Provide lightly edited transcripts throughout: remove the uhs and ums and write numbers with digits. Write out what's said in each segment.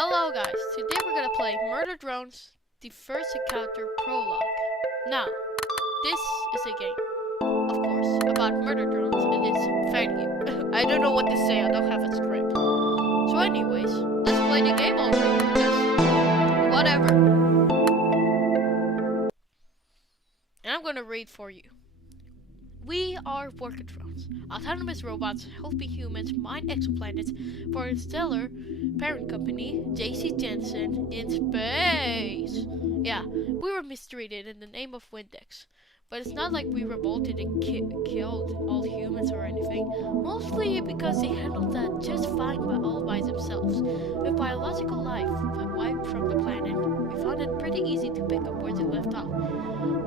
Hello guys, today we're gonna play Murder Drones, the first encounter prologue. Now, this is a game, of course, about murder drones and it's fighting. I don't know what to say, I don't have a script. So anyways, let's play the game already, because whatever. And I'm gonna read for you. We are worker drones, autonomous robots helping humans mine exoplanets for a stellar parent company, JC Jensen, in space. Yeah, we were mistreated in the name of Windex. But it's not like we revolted and killed all humans or anything. Mostly because they handled that just fine all by themselves. With biological life wiped from the planet, we found it pretty easy to pick up where they left off.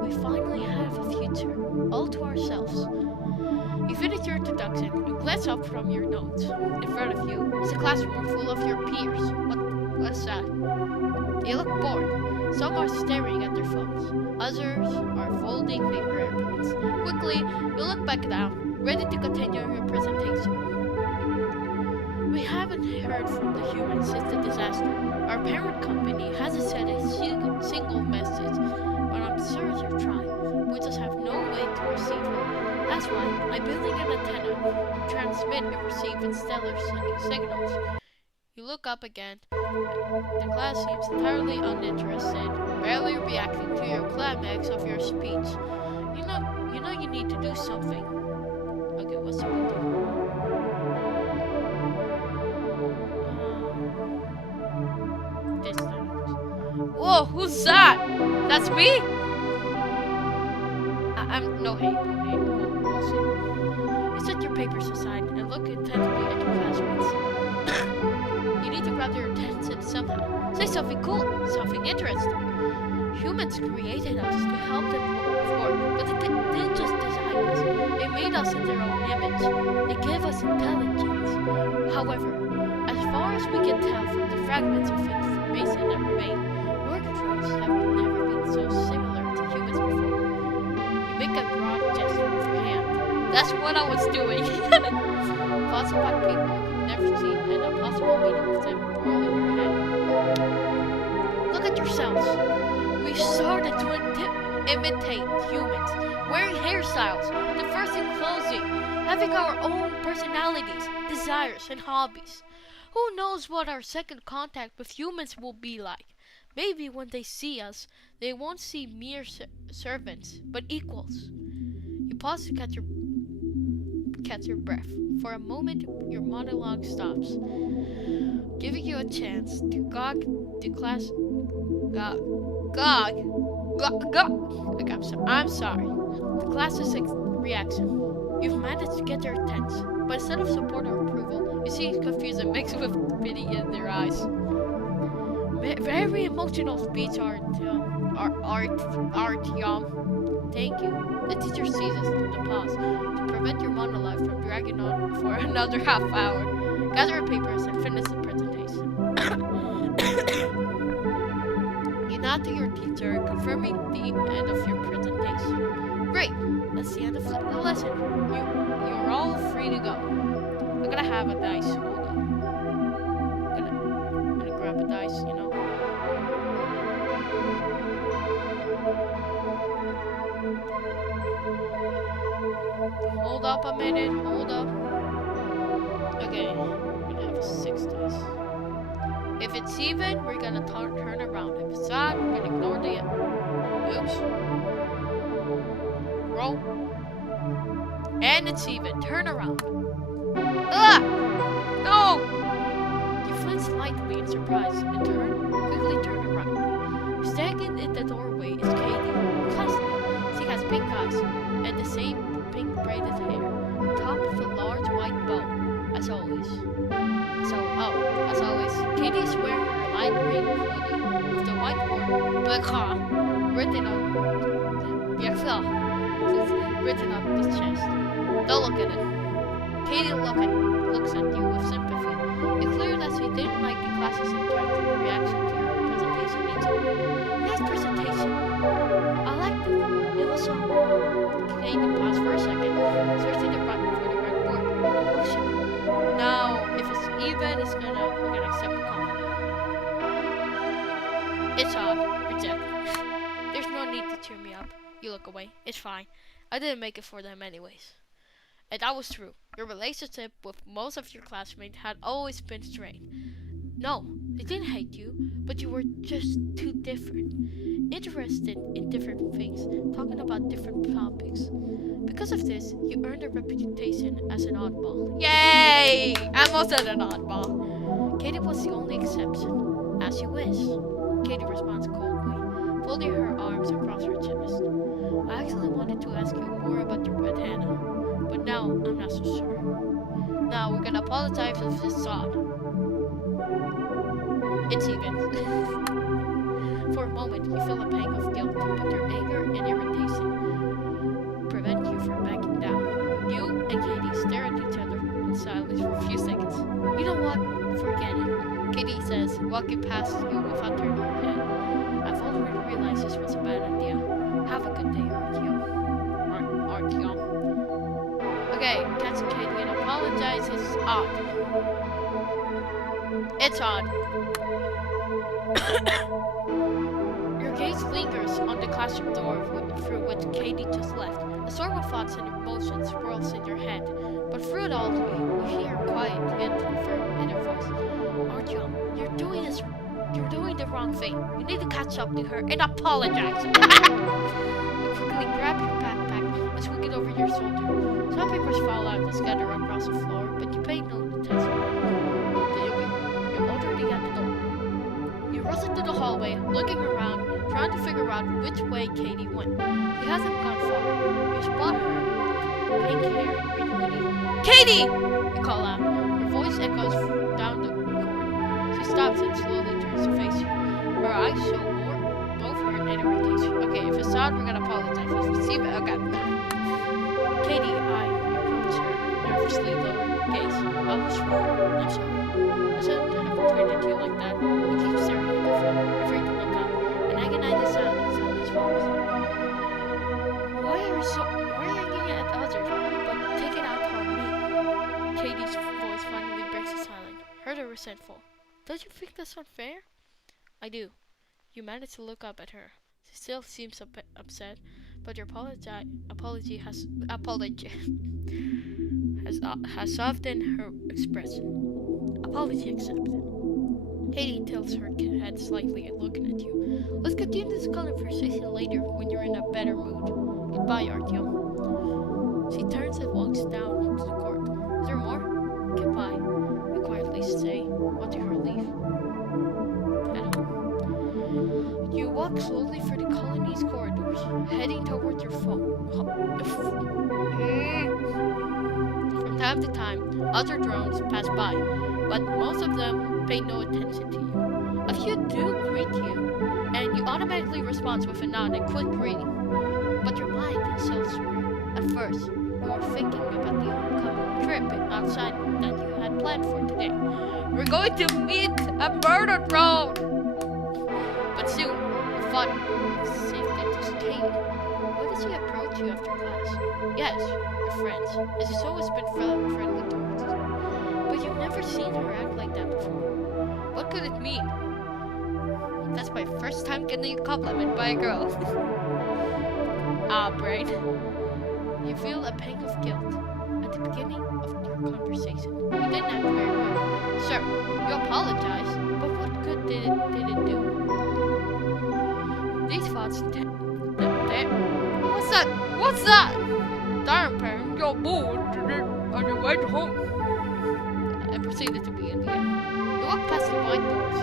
We finally have a future, all to ourselves. You finish your introduction and glance up from your notes. In front of you is a classroom full of your peers. What's that? They look bored. Some are staring at their phones. Others are folding paper airplanes. Quickly, you look back down, ready to continue your presentation. We haven't heard from the humans since the disaster. Our parent company hasn't sent a single message, but I'm sure they're trying. We just have no way to receive it. That's why I'm building an antenna to transmit and receive interstellar signals. You look up again. The class seems entirely uninterested, barely reacting to your climax of your speech. You know you need to do something. Okay, what's the big deal? Distance. Whoa, who's that? That's me? No hate. We'll see. You set your papers aside and look intently at your classmates. You need to grab their attention somehow. Say something cool, something interesting. Humans created us to help them work, but they didn't just design us. They made us in their own image. They gave us intelligence. However, as far as we can tell from the fragments of information that remain, worker drones have never been so similar to humans before. You make a broad gesture with your hand. That's what I was doing. Thoughts about people you've never seen and a possible meeting with them roll in your head. Look at yourselves. We started to imitate humans, wearing hairstyles, the first in clothing, having our own personalities, desires, and hobbies. Who knows what our second contact with humans will be like? Maybe when they see us, they won't see mere servants, but equals. You pause to catch your breath. For a moment, your monologue stops, giving you a chance to gog the class. Okay, I'm sorry. The class's reaction. You've managed to get their attention, but instead of support or approval, you see confusion mixed with pity in their eyes. Very emotional speech, Art Yum. Thank you. The teacher seizes the pause to prevent your monologue from dragging on for another half hour. Gather your papers and finish the presentation. You nod to your teacher, confirming the end of your presentation. Great. That's the end of the lesson. You're all free to go. I'm gonna have a dice. Hold on. I'm gonna grab a dice, you know. Hold up a minute, hold up. Okay, we're gonna have a 6 dice. If it's even, we're gonna turn around. If it's odd, we're gonna ignore the oops. Roll. And it's even. Turn around. Ah! No! You flinch slightly in surprise and quickly turn around. Standing in the doorway is Katie, classmate. She has pink eyes and the same pink braided hair, topped with a large white bow, as always. As always, Katie is wearing her light green hoodie with the white word "Beka" written on the chest. Don't look at it. Katie looks at you with sympathy. It's clear that she didn't like the class's reaction to your presentation either. Nice presentation. I liked it. It was so. Katie paused for a second, searching the button for the right word. Emotional. Now, if it's even, we're gonna accept the compliment. It's odd. Reject. There's no need to cheer me up. You look away. It's fine. I didn't make it for them anyways. And that was true. Your relationship with most of your classmates had always been strained. No, they didn't hate you, but you were just too different. Interested in different things, talking about different topics. Because of this, you earned a reputation as an oddball. Yay! I'm also an oddball. Katie was the only exception. As you wish. Katie responds coldly, folding her arms across her chest. I actually wanted to ask you more about your pet Hannah, but now I'm not so sure. Now we're gonna apologize if this sod. It's even. For a moment, you feel a pang of guilt, but your anger and irritation prevent you from backing down. You and Katie stare at each other in silence for a few seconds. You know what? Forget it. Katie says, walking past you without turning her head. I've already realized this was a bad idea. Have a good day, Artyom. Okay, catching Katie and apologize is odd. It's odd. Your gaze lingers on the classroom door through which Katie just left. A storm of thoughts and emotions swirls in your head, but through it all, you hear a quiet yet firm inner voice. Artyom, you're doing the wrong thing. You need to catch up to her and apologize. You quickly grab your backpack and swing it over your shoulder. Some papers fall out and scatter across the floor, but you pay no attention. You're already at the door. You rush into the hallway, looking around, trying to figure out which way Katie went. She hasn't gone far. You spot her, pink hair and green hoodie. Katie! You call out. Her voice echoes down the corridor. She stops and slowly turns to face you. Her eyes show both hurt and irritation. Okay, if it's odd, we're gonna apologize. If you see it, okay. Katie, you approach her, nervously lower gaze. I was wrong. I'm sorry. I shouldn't have treated you like that. You keep staring at the floor, afraid to look up. An agonizing silence follows. Why are you looking at others, but take it out on me? Katie's voice finally breaks the silence, hurt and resentful. Don't you think that's unfair? I do. You manage to look up at her. She still seems upset, but your apology has softened her expression. Apology accepted. Katie tilts her head slightly and looking at you. Let's continue this conversation later when you're in a better mood. Goodbye, Artyom. She turns and walks down into the corridor. Is there more? Goodbye, you quietly say, watching her leave. You walk slowly through the colony's corridors, heading toward your phone. From time to time, other drones pass by, but most of them pay no attention to you. A few do greet you, and you automatically respond with a nod and quick greeting. But your mind is elsewhere. At first, you are thinking about the upcoming trip outside that you had planned for today. We're going to meet a murder drone! But soon, the thought shifted to Katie. Why did she approach you after class? Yes, you're friends, and she's always been friendly towards you. But you've never seen her act like that before. What could it mean? That's my first time getting a compliment by a girl. Brain. You feel a pang of guilt at the beginning of your conversation. You didn't act very well. Sure, you apologize, but what good did it do? These thoughts What's that? Darn, parent, you're bored on your way home. I proceeded to be in the air. You walk past the whiteboards,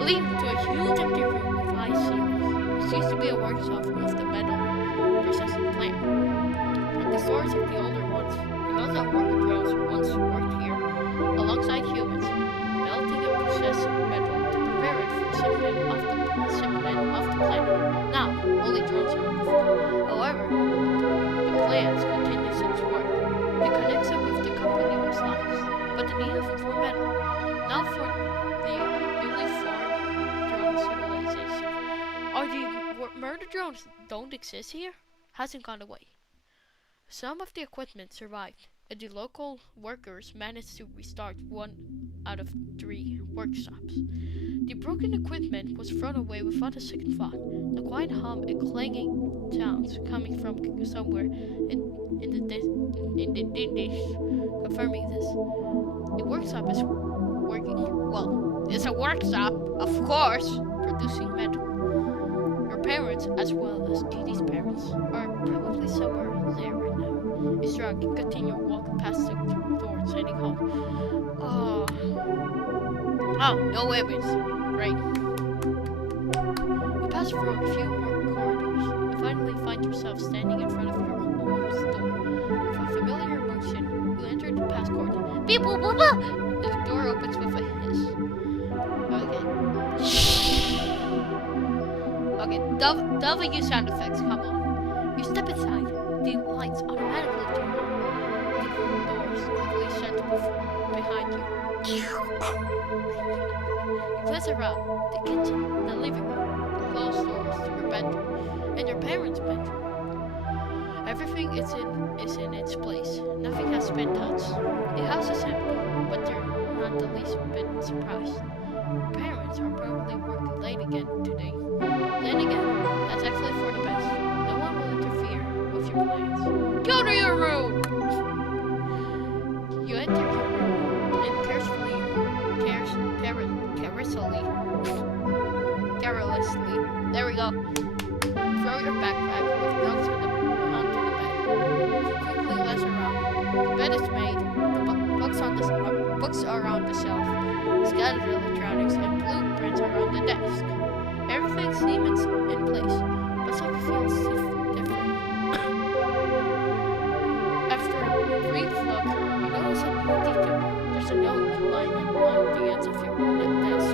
leading to a huge empty room with high ceilings. This used to be a workshop of the metal processing plant. From the stories of the older ones, we know that worker drones once worked here, alongside humans, melting and processing metal to prepare it for shipment off the planet. Now, only drones are involved. However, the plant continues its work. The connection with the company was lost, but the need for metal, now for the newly formed drone civilization, are the murder drones don't exist here, hasn't gone away. Some of the equipment survived, and the local workers managed to restart 1 out of 3 workshops. The broken equipment was thrown away without a second thought, the quiet hum and clanging sounds coming from somewhere in the distance confirming this. The workshop is working. Well, it's a workshop, of course, producing metal. Your parents, as well as Edie's parents, are probably somewhere there right now. It's drunk. Continue walking past the doors heading home. Oh, no evidence. Great. You pass through a few more corridors and finally find yourself standing in front of your home's door. With a familiar motion, you enter the past corridor. Beep boop boop boop! The door opens with a hiss. Okay, W sound effects, come on. You step inside, the lights automatically turn on. The doors quickly shut behind you. You glance around, the kitchen, the living room, the closed doors to your bedroom, and your parents' bedroom. Everything is in its place. Nothing has been touched. The house is empty, but they're not the least bit surprised. Your parents are probably working late again today. Then again, that's actually for the best. No one will interfere with your plans. Go to your room! You enter your room and carelessly, there we go, throw your backpack with notes onto the bed. You quickly glance around. The bed is made, the books are on the shelf, scattered electronics and blueprints are on the desk. Everything seems in place, but something feels different. After a brief look, you notice a new detail. There's a note lying on the edge of your desk,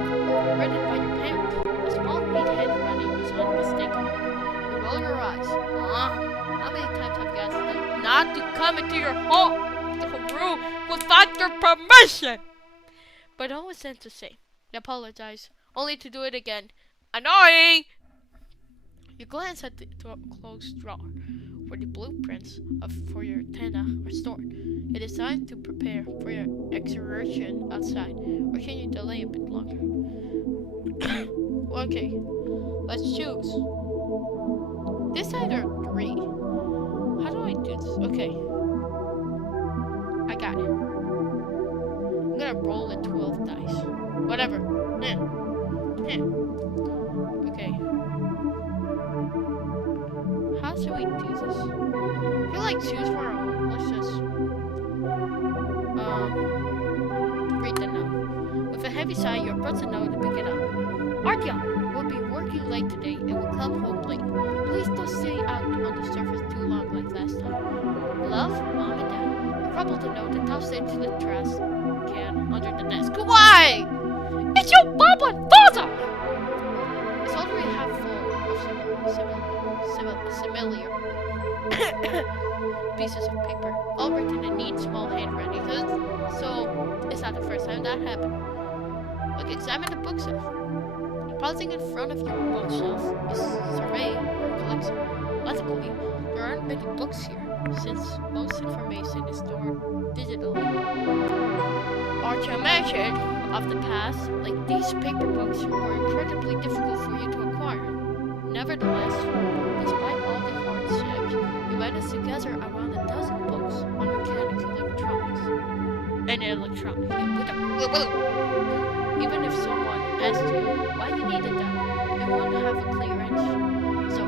written by your parents. A small neat handwriting is unmistakable. You roll your eyes. How many times have you asked them not to come into your room without your permission? But all is sent to say, they apologize, only to do it again. Annoying! You glance at the closed drawer, where the blueprints for your antenna are stored. It is time to prepare for your excursion outside, or can you delay a bit longer? Okay, let's choose. This side or 3? How do I do this? Okay, I got it. I'm gonna roll the 12 dice. Whatever. Okay. How should we do this? I feel like choose for our own. Let's just read the note. With a heavy sigh, you approach the note and pick it up. Artyom will be working late today and will come home late. Please don't stay out on the surface too long like last time. Love, Mom and Dad. You crumple the note and toss it into the trash can under the desk. Why? It's your mom and father! It's already half full of similar pieces of paper, all written in neat, small handwriting. So it's not the first time that happened. Look, examine the bookshelf. Pausing in front of your bookshelf, you survey your collection. Logically, there aren't many books here, since most information is stored digitally. Artyom mentioned of the past, like these paper books, were incredibly difficult for you to acquire. Nevertheless, despite all the hardships, you managed to gather around a dozen books on mechanical electronics. And electronics. Even if someone asked you why you needed them, you wouldn't have a clear answer. So,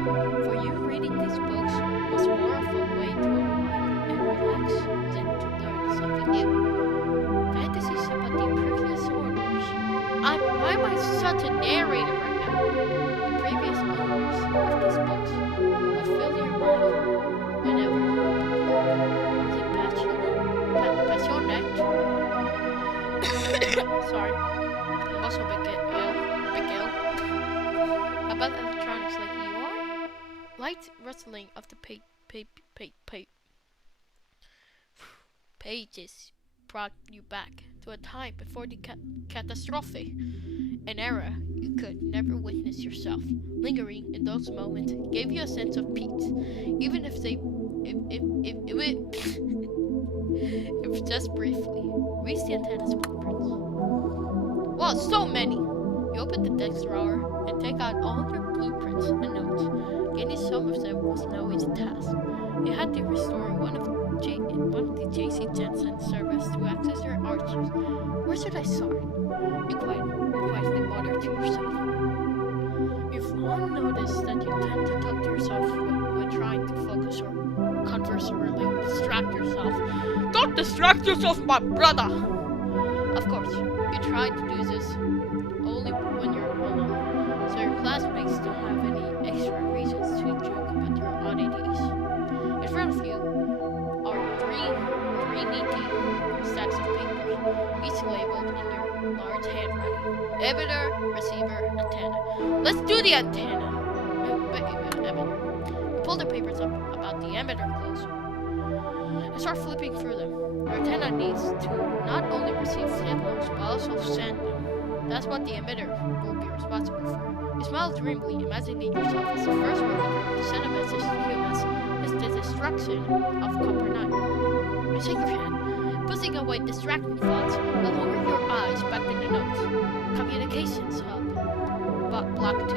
for you, reading these books was more of a way to unwind and relax than to learn something new. Fantasy sympathy previous orders. Why am I such a narrator right now? The previous owners of these books would fill your mind whenever you passionate. Sorry. I'm also a bit ill. About electronics like you are? Light rustling of the pages brought you back to a time before the catastrophe. An era you could never witness yourself. Lingering in those moments gave you a sense of peace, even if If just briefly, read the antenna's blueprints. Wow, so many! You open the desk drawer and take out all their blueprints and notes. Getting some of them was no easy task. You had to restore one of the J.C. Jensen servers to access your archives. Where should I start? You quietly mutter to yourself. You've long noticed that you tend to talk to yourself when trying to focus or conversely distract yourself. Don't distract yourself, my brother! Of course, you try to do this only when you're alone, so your classmates don't have any extra reasons to joke about your oddities. In front of you are three neat stacks of papers, each labeled in your large handwriting. Emitter, receiver, antenna. Let's do the antenna. Emitter. You pull the papers up about the emitter closer and start flipping through them. Your antenna needs to not only receive signals but also send them. That's what the emitter will be responsible for. You smile dreamily, imagining yourself as the first worker to send a message to humans is the destruction of Copper-9. You shake your head, pushing away distracting thoughts, and lower your eyes back to the notes. Communications hub, but block 2.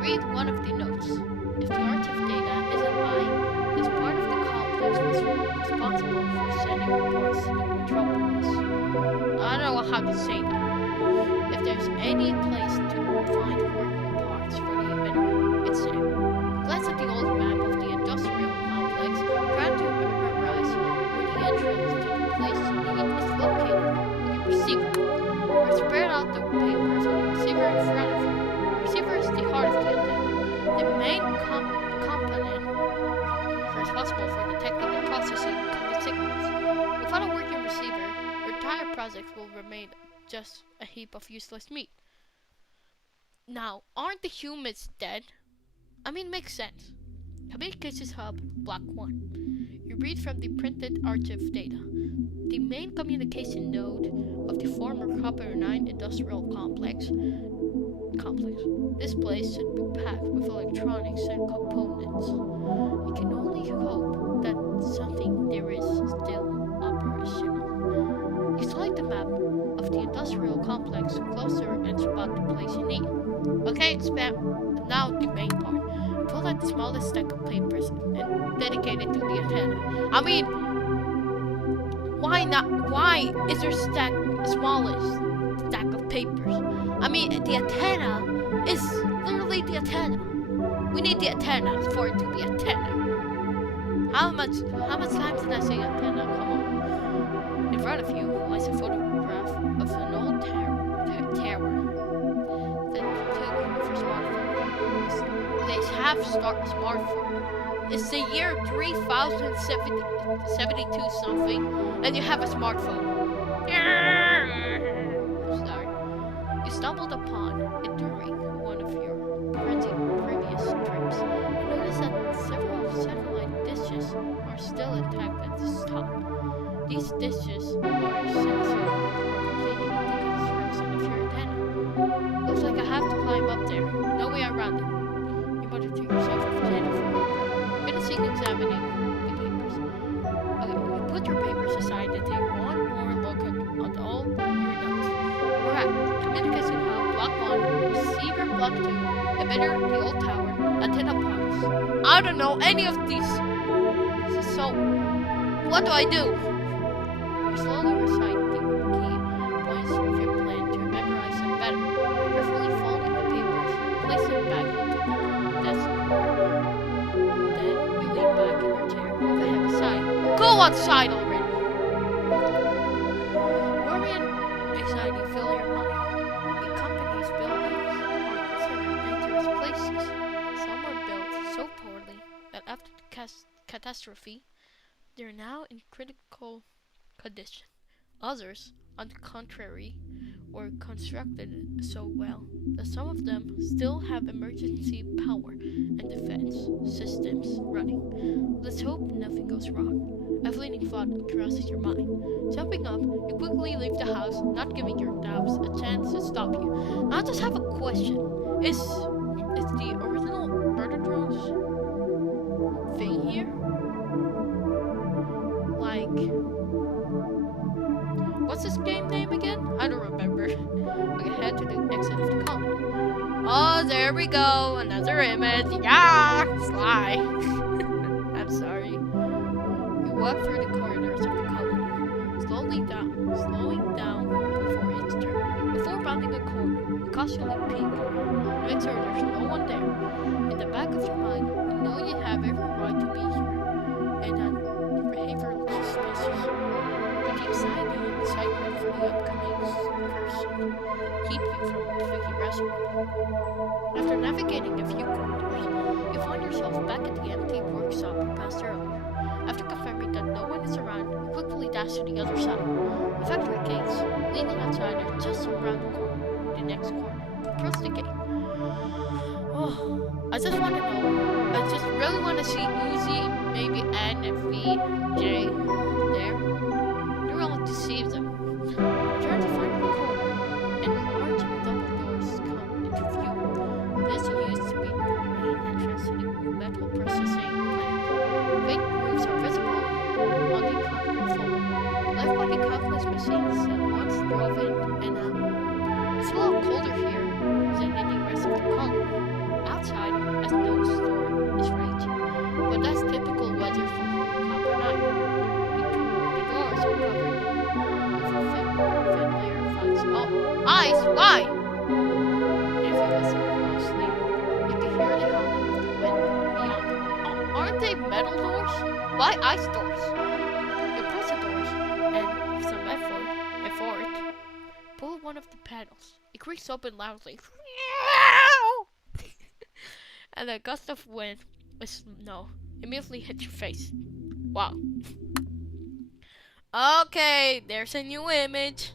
Read one of the notes. If the archive data isn't lying, this part of the complex was responsible for sending reports to Metropolis. I don't know how to say that. If there's any place to find working parts for the emitter, it's there. Glance at the old map of the industrial complex, trying to memorize where the entrance to the place you need is located with your receiver. Or spread out the papers on the receiver in front of you. The receiver is the heart of the antenna, the main component responsible for detecting and processing incoming signals. Without a working receiver, your entire project will remain just a heap of useless meat. Now, aren't the humans dead? I mean, makes sense. Communications Hub, Block 1. You read from the printed archive data. The main communication node of the former Copper-9 industrial complex. This place should be packed with electronics and components. You can only hope that something there is still operational. You select the map of the industrial complex closer and spot the place you need. Okay, spam. Now the main part. Pull out the smallest stack of papers and dedicate it to the antenna. I mean, why not? Why is there smallest stack of papers? I mean, the antenna is literally the antenna. We need the antenna for it to be antenna. How much times did I say antenna? Come on. In front of you lies a photograph of an old tower that took with your smartphone. They have smartphone. It's the year 3072 something, and you have a smartphone. Sorry. You stumbled upon it during one of your previous trips. You notice that several satellite dishes are still intact at the top. These dishes are essential for completing the construction of your antenna. Looks like I have to climb up there. No way around it. You mutter to yourself if you can. Finishing examining the papers. Okay, you put your papers aside and take one more look at all your notes. Alright, communication hub, block 1, receiver, block 2, emitter, the old tower, antenna parts. I don't know any of these. So, what do I do? You slowly recite the key points of your plan to memorize them better. Carefully folding the papers, place them back into the desk drawer. Then you lean back in your chair with a heavy sigh. Go outside already! Worry and anxiety fill your mind. The company's buildings are considered dangerous places. Some were built so poorly that after the catastrophe, they're now in critical condition. Others, on the contrary, were constructed so well that some of them still have emergency power and defense systems running. Let's hope nothing goes wrong. A fleeting thought crosses your mind. Jumping up, you quickly leave the house, not giving your doubts a chance to stop you. Now I just have a question. Is the original murder drones thing here? Like, there we go. Another image. Yeah, fly. I'm sorry. You walk through the corridors of the colony, slowing down before each turn. Before rounding a corner, you cautiously peek. Make sure there's no one there. In the back of your mind, you know you have every right to be here, and that your behavior looks suspicious. But the anxiety and excitement for the upcoming person keep you from thinking rationally. After navigating a few corridors, you find yourself back at the empty workshop you passed earlier. After confirming that no one is around, you quickly dash to the other side. The factory gates, leading outside, are just around the corner, the next corner. Approach the gate. Oh, I just want to know. I just really want to see Uzi, maybe N, and V, J there. You really deceive them. Try to find the corner, and large double doors come into view. This used to be the main entrance to the metal processing plant. Faint grooves are visible on the concrete floor, left by the countless machines that once drove in and out. It's a little colder here than in the rest of the colony. Outside, a snowstorm is raging, but that's typical weather for Copper Night. The doors are covered with a thin layer of ice. Oh, ice? Why? If you listen closely, you can hear the howling of the wind beyond. Oh, aren't they metal doors? Why ice doors? You press the doors, and with some effort, pull one of the panels. It creaks open loudly. And a gust of wind with snow immediately hit your face. Wow. Okay, there's a new image.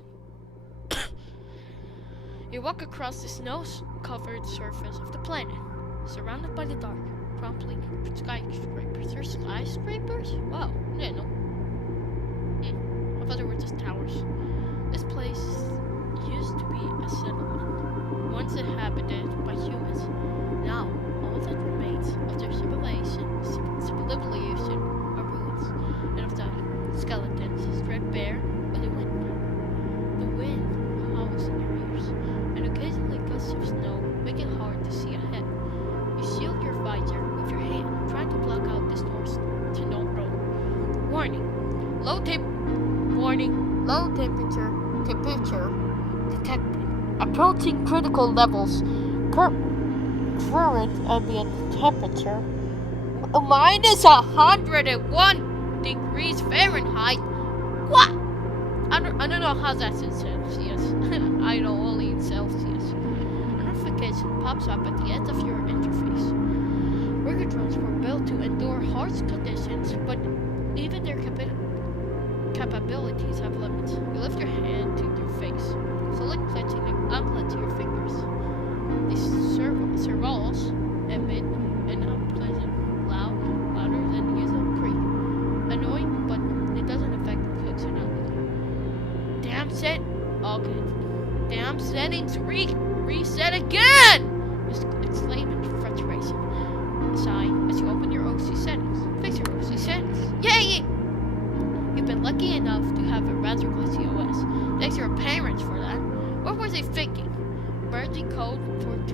You walk across the snow-covered surface of the planet, surrounded by the dark, crumbling skyscrapers. There's skyscrapers? Wow, yeah, no. I thought they were just towers. This place used to be a settlement, once inhabited by humans. Now, all that remains of their civilization are ruins, and of the skeletons spread bare by the wind. The wind howls in your ears, and occasionally gusts of snow make it hard to see ahead. You shield your visor with your hand, trying to block out the snow roll. Warning, low temperature detected. Approaching critical levels. Current ambient temperature minus 101 degrees Fahrenheit. What? I don't know how that's in Celsius. I know only in Celsius. A notification pops up at the end of your interface. Workatrons were built to endure harsh conditions, but even their capabilities have limits. You lift your hand to your face, slowly clenching and unclenching your fingers. These servos emit an unpleasant, louder than usual creak. Annoying, but it doesn't affect the functionality. Damn settings reset again! Exclaim in frustration. Sigh as you open your OC settings. Fix your OC settings. Yay! You've been lucky enough to have a rather glitchy OS. Thanks to your parents for that. What were they thinking? Merging code from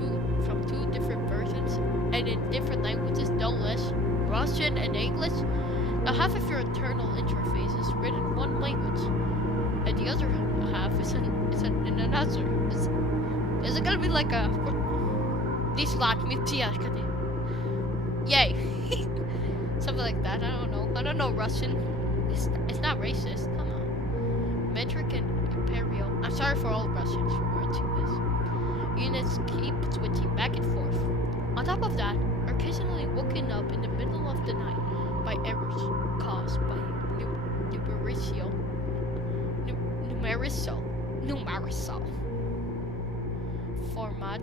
two different versions and in different languages, no less, Russian and English. Now half of your internal interface is written in one language, and the other half is in another. Is it gonna be like a yay? Something like that. I don't know Russian. It's not racist. Come on. Metric and Imperial. I'm sorry for all Russians for watching this. Units keep switching back and forth. On top of that, are occasionally woken up in the middle of the night by errors caused by numerisal format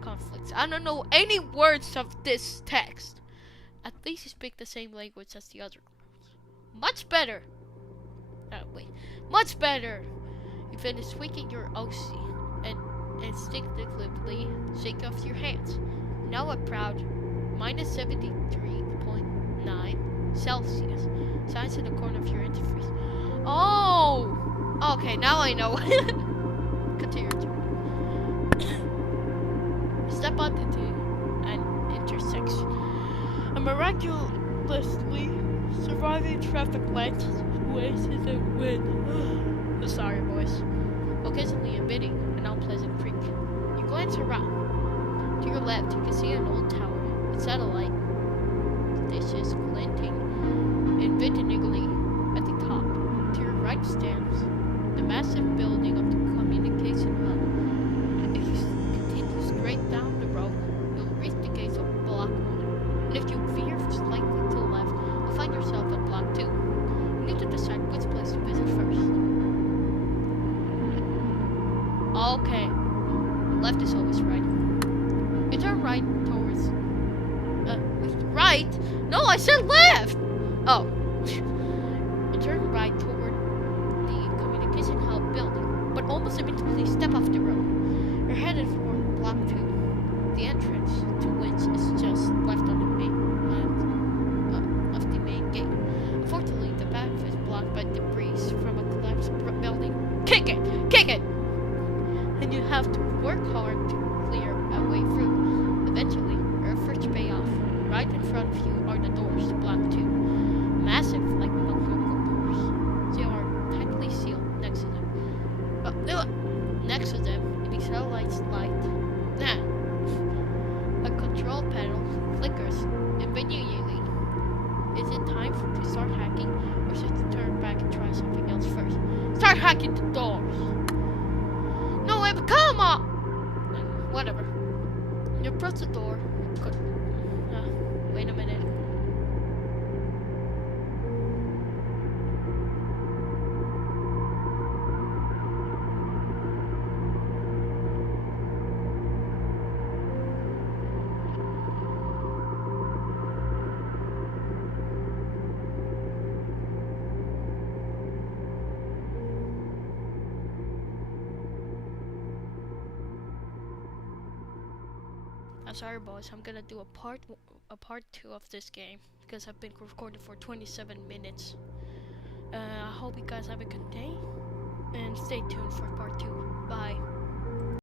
conflicts. I don't know any words of this text. At least you speak the same language as the other girls. Much better. Much better. You finish tweaking your OC and instinctively shake off your hands. Now a proud minus 73.9 Celsius shines in the corner of your interface. Oh! Okay, now I know. Continue. step out into an intersection. And miraculously surviving traffic lights, waves in the wind. Sorry, boys. Occasionally emitting an unpleasant creak. You glance around. To your left, you can see an old tower, a satellite dishes glinting invitingly at the top. To your right stands the massive building of the communication hub. If you continue straight down the road, you'll reach the gates of Block 1. And if you veer slightly to the left, you'll find yourself at Block 2. You need to decide which place to visit first. Okay. Left is always right. You turn right towards... right? No, I said left! Oh. You turn right toward the communication hub building, but almost immediately step off the road. You're headed for Block 2, the entrance to which is just left on the main of the main gate. Unfortunately, the path is blocked by debris from a collapsed building. Kick it! Kick it! And you have to work hard to clear a way through. Eventually, your efforts pay off. Right in front of you are the doors to Block 2. Massive, like local doors. They are tightly sealed next to them. Next to them, in the satellite's light, a control panel flickers immediately. Is it time to start hacking, or should you turn back and try something else first? Start hacking the doors! No, Emma, come on! Whatever. You approach the door. Wait a minute. I'm sorry, boys. I'm gonna do a part 2 of this game because I've been recording for 27 minutes. I hope you guys have a good day and stay tuned for part 2. Bye.